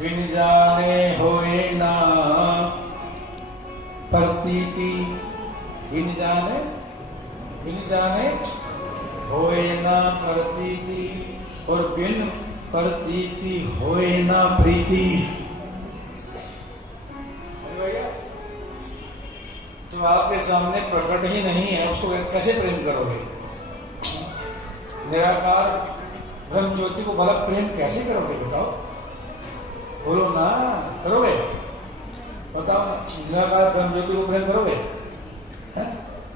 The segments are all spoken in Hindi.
बिन जाने होए ना प्रतीति, बिन जाने होए ना प्रतीति, और बिन प्रतीति होए ना प्रीति। जो आपके सामने प्रकट ही नहीं है उसको कैसे प्रेम करोगे? निराकार ब्रह्म ज्योति को भला प्रेम कैसे करोगे? बताओ, बोलो ना, करोगे? बताओ ना, निराकार ब्रह्म ज्योति को प्रेम करोगे?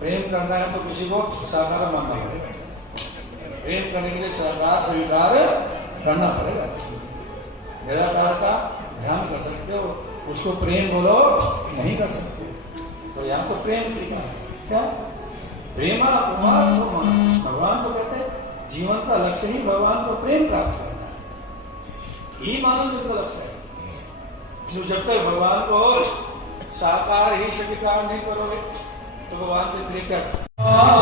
प्रेम करना है तो किसी को साकार मानना पड़ेगा। प्रेम करने के लिए साकार स्वीकार करना पड़ेगा। निराकार का ध्यान कर सकते हो, उसको प्रेम बोलो नहीं कर सकते। तो यहाँ तो प्रेम की बात है। क्या प्रेमा कुमार तो भगवान को कहते हैं जीवन का लक्ष्य ही भगवान को प्रेम प्राप्त करना है। ये मानव जीवन का लक्ष्य है। जो जब तक भगवान को साकार ही स्वीकार नहीं करोगे तो भगवान से प्रेम क्या Oh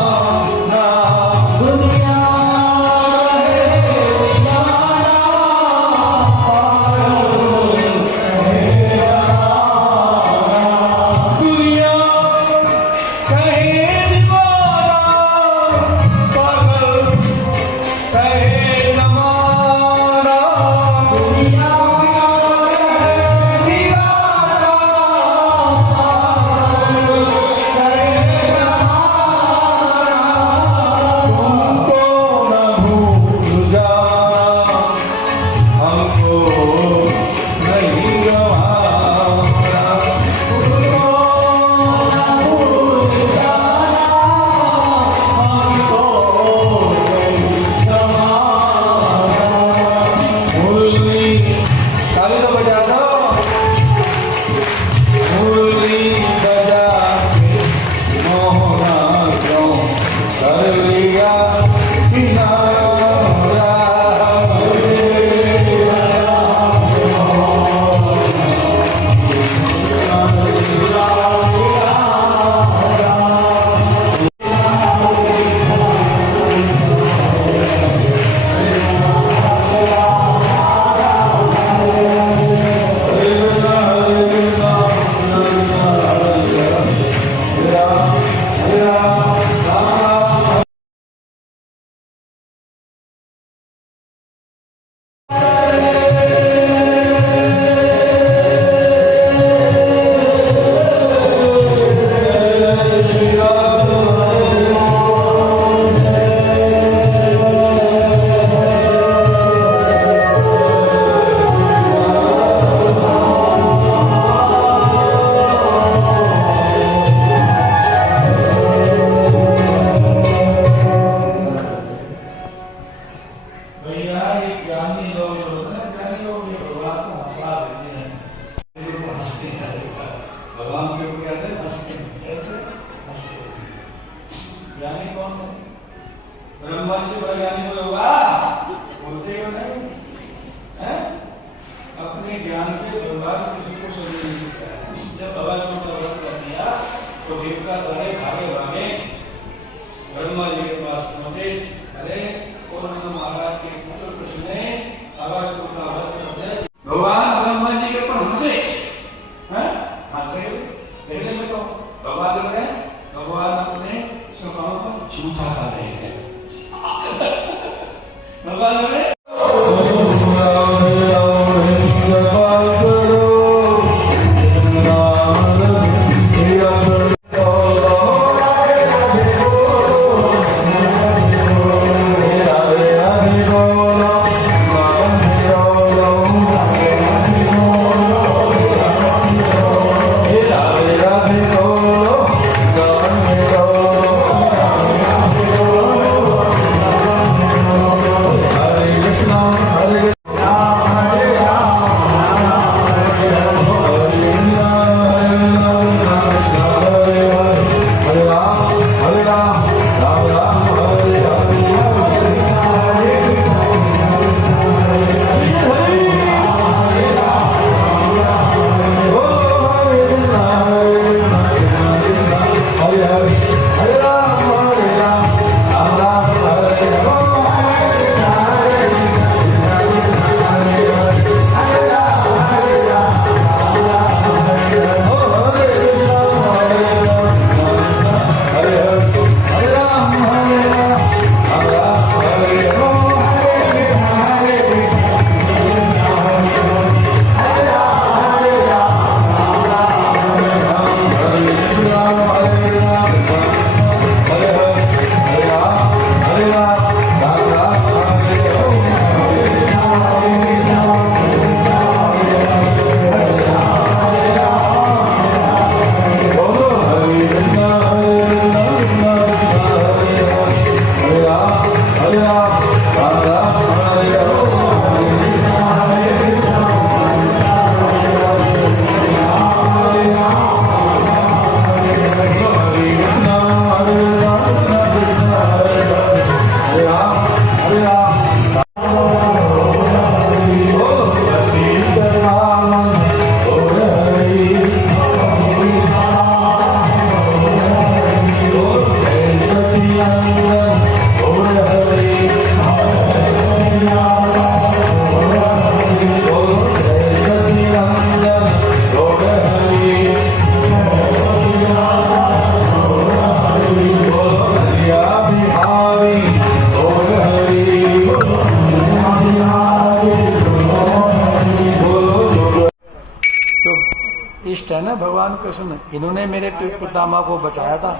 इष्ट है ना भगवान कृष्ण, इन्होंने मेरे पितामह को बचाया था।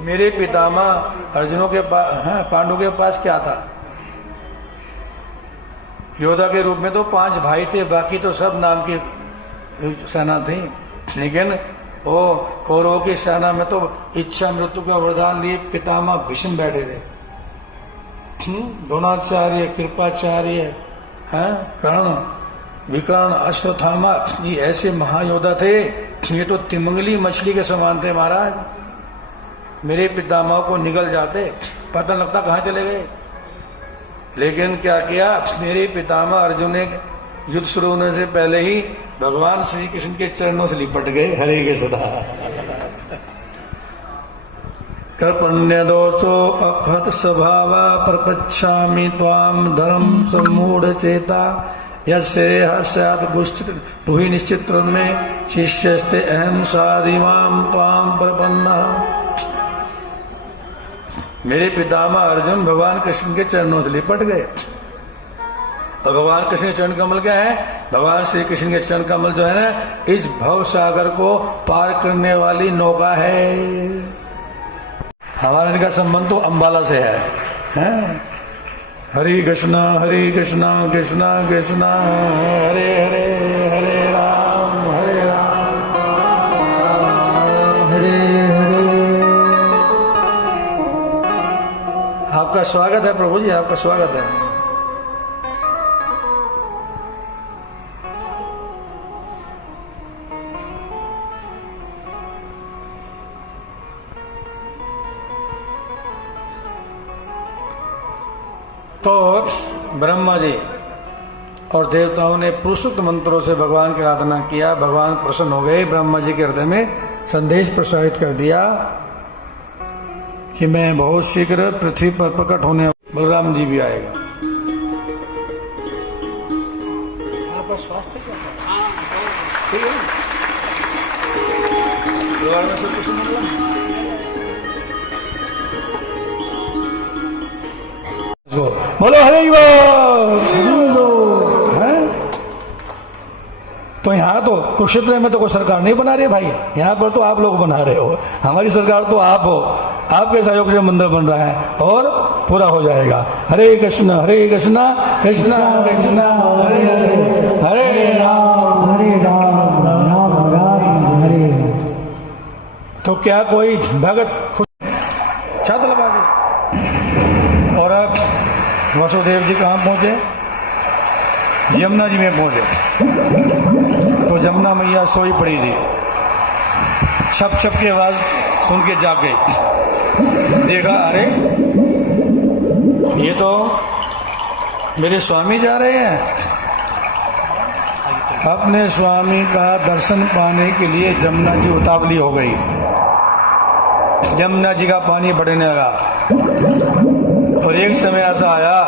मेरे पितामह अर्जुनों के पास, हाँ, पांडु के पास क्या था? योद्धा के रूप में तो 5 भाई थे, बाकी तो सब नाम की सेना थी। लेकिन वो कौरवों की सेना में तो इच्छा मृत्यु का वरदान लिए पितामह भीष्म बैठे थे। द्रोणाचार्य, कृपाचार्य, कर्ण, विकर्ण, अश्वत्थामा, ये ऐसे महायोद्धा थे। ये तो तिमंगली मछली के समान थे महाराज। मेरे पितामह को निगल जाते, पता लगता कहाँ चले गए। लेकिन क्या किया, मेरे पितामह अर्जुन ने युद्ध शुरू होने से पहले ही भगवान श्री कृष्ण के चरणों से लिपट गए। हरे के सदा कृपण्य दोषो अहत स्वभावा प्रपच्छामि त्वाम धर्म सम्मूढ़ चेता यस्येह स्यात् भुवि निश्चित में शिष्यस्ते अहम साधिमाम त्वाम प्रपन्नः। मेरे पितामह अर्जुन भगवान कृष्ण के चरणों से लिपट गए। भगवान कृष्ण के चरण कमल क्या है? भगवान श्री कृष्ण के चरण कमल जो है ना, इस भव सागर को पार करने वाली नौका है। हमारा इनका संबंध तो अंबाला से है? हरे कृष्णा कृष्णा कृष्णा हरे हरे, हरे राम हरे हरे। आपका स्वागत है प्रभु जी, आपका स्वागत है। तो ब्रह्मा जी और देवताओं ने पुरुषोक्त मंत्रों से भगवान की आराधना किया। भगवान प्रसन्न हो गए। ब्रह्मा जी के हृदय में संदेश प्रसारित कर दिया कि मैं बहुत शीघ्र पृथ्वी पर प्रकट होने, बलराम जी भी आएगा। आपका स्वास्थ्य क्या है? ठीक है, परिवार में सब कुछ मिल रहा है। बोलो हरे तो यहाँ तो कुरुक्षेत्र में तो कोई सरकार नहीं बना रही भाई, यहाँ पर तो आप लोग बना रहे हो। हमारी सरकार तो आप हो, आपके सहयोग से मंदिर बन रहा है और पूरा हो जाएगा। हरे कृष्णा कृष्णा कृष्णा हरे हरे, हरे राम राम राम हरे। तो क्या कोई भगत खुश छत लगा दी? और अब वसुदेव जी कहाँ पहुंचे? यमुना जी में पहुंचे। तो यमुना मैया सोई पड़ी थी। छप छप की आवाज सुन के जाग गई। देखा, अरे ये तो मेरे स्वामी जा रहे हैं। अपने स्वामी का दर्शन पाने के लिए यमुना जी उतावली हो गई। यमुना जी का पानी बढ़ने लगा और एक समय ऐसा आया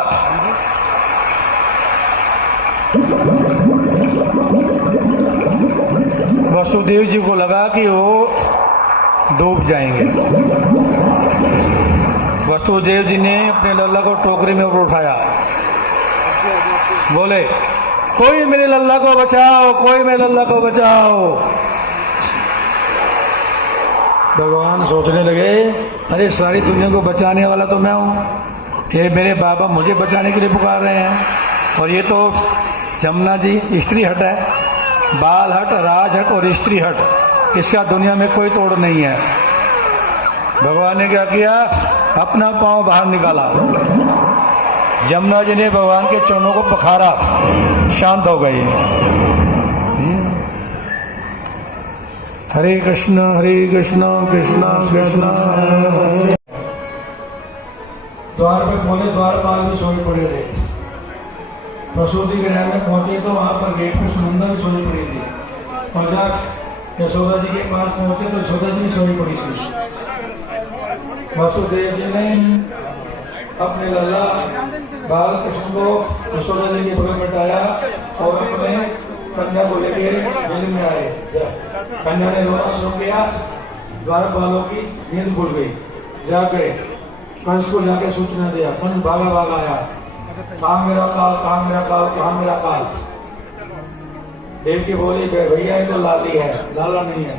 वसुदेव जी को लगा कि वो डूब जाएंगे। वसुदेव जी ने अपने लल्ला को टोकरी में ऊपर उठाया, बोले कोई मेरे लल्ला को बचाओ, कोई मेरे लल्ला को बचाओ। भगवान सोचने लगे, अरे सारी दुनिया को बचाने वाला तो मैं हूँ, ये मेरे बाबा मुझे बचाने के लिए पुकार रहे हैं। और ये तो यमुना जी स्त्री हट है, बाल हट, राज हट और स्त्री हट, इसका दुनिया में कोई तोड़ नहीं है। भगवान ने क्या किया, अपना पांव बाहर निकाला। यमुना जी ने भगवान के चरणों को पखारा, शांत हो गई। हरे कृष्णा कृष्णा कृष्णा हरे। द्वार पे बोले, द्वारपाल भी सोई पड़े थे। प्रसूति गृह में पहुंचे तो वहां पर गेट पे सुनंदा भी सोई पड़ी थी। और जब यशोदा जी के पास पहुंचे तो यशोदा जी भी सोई पड़ी थी। वसुदेव जी ने अपने लल्ला बाल कृष्ण को यशोदा जी के बगल में बिठाया और अपने कन्या को लेके जेल में आए। कन्या ने रोना शुरू किया, द्वारपालों की नींद खुल गई, जाग गए। कंस को जाके सूचना दिया, कंस भागा भागा आया, कहाँ मेरा काल, कहाँ मेरा काल, कहाँ मेरा काल। देवकी बोली भैया ये तो लाली है, लाला नहीं है।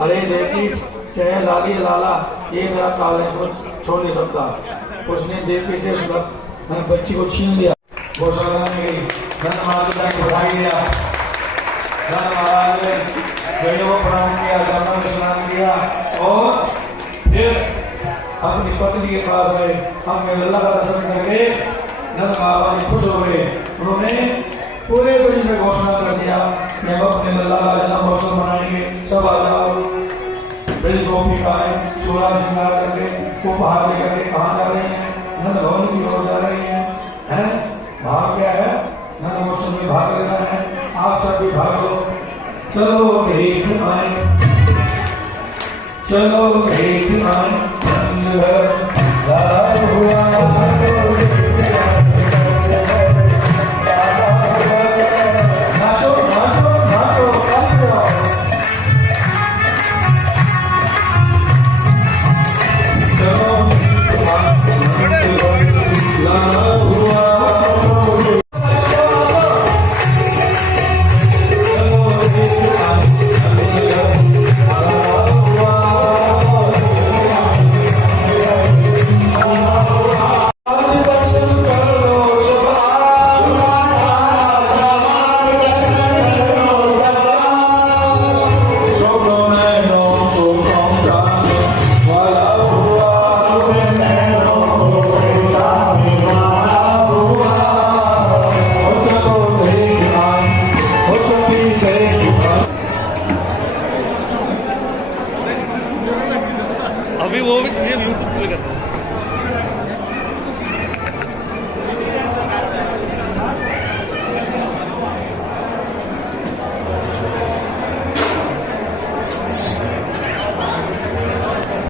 अरे देवकी चाहे लाली लाला, ये मेरा काल है, इसको छोड़ नहीं सकता। उसने देवकी से उस बच्ची को छीन लिया। वो सराहना में गई, धन माता को उठाई दिया। धन महाराज ने गए वो प्रणाम किया, गंगा में स्नान किया और फिर अपनी पत्नी के पास गए। हमने अल्लाह का दर्शन करके नंद बाबा जी खुश हो गए। उन्होंने पूरे ब्रज में घोषणा कर दिया कि हम अपने लल्ला का जन्मोत्सव मनाएंगे, सब आ जाओ। ब्रज गोपिकाएं चूड़ा श्रृंगार करके उपहार लेकर के कहाँ जा रही हैं? नंद भवन की ओर जा रही हैं। भाग क्या है? जन्मोत्सव में भाग लेना है। आप सब भी भाग लो। चलो देख आए, चलो देख आए, अभी वो भी यूट्यूब पे करता हूँ।